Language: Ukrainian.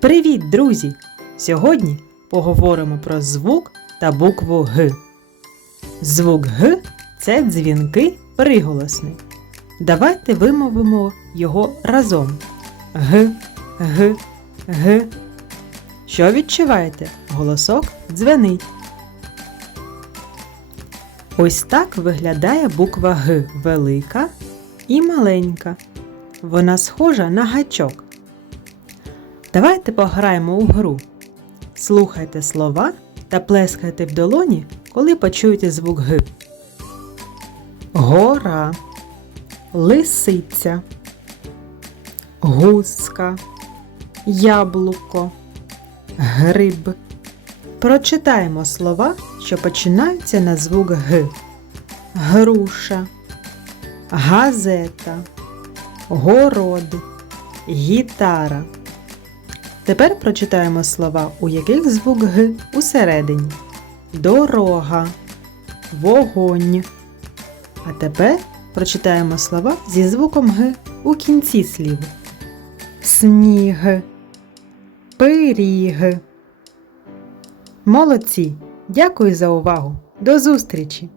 Привіт, друзі! Сьогодні поговоримо про звук та букву Г. Звук Г це дзвінкий приголосний. Давайте вимовимо його разом. Г, Г, Г. Що відчуваєте? Голосок дзвенить. Ось так виглядає буква Г велика і маленька. Вона схожа на гачок. Давайте пограємо у гру. Слухайте слова та плескайте в долоні, коли почуєте звук Г. Гора, лисиця, гуска, яблуко, гриб. Прочитаємо слова, що починаються на звук Г. Груша, газета, город, гітара. Тепер прочитаємо слова, у яких звук Г усередині. Дорога, вогонь. А тепер прочитаємо слова зі звуком Г у кінці слів. Сніг, пиріг. Молодці! Дякую за увагу! До зустрічі!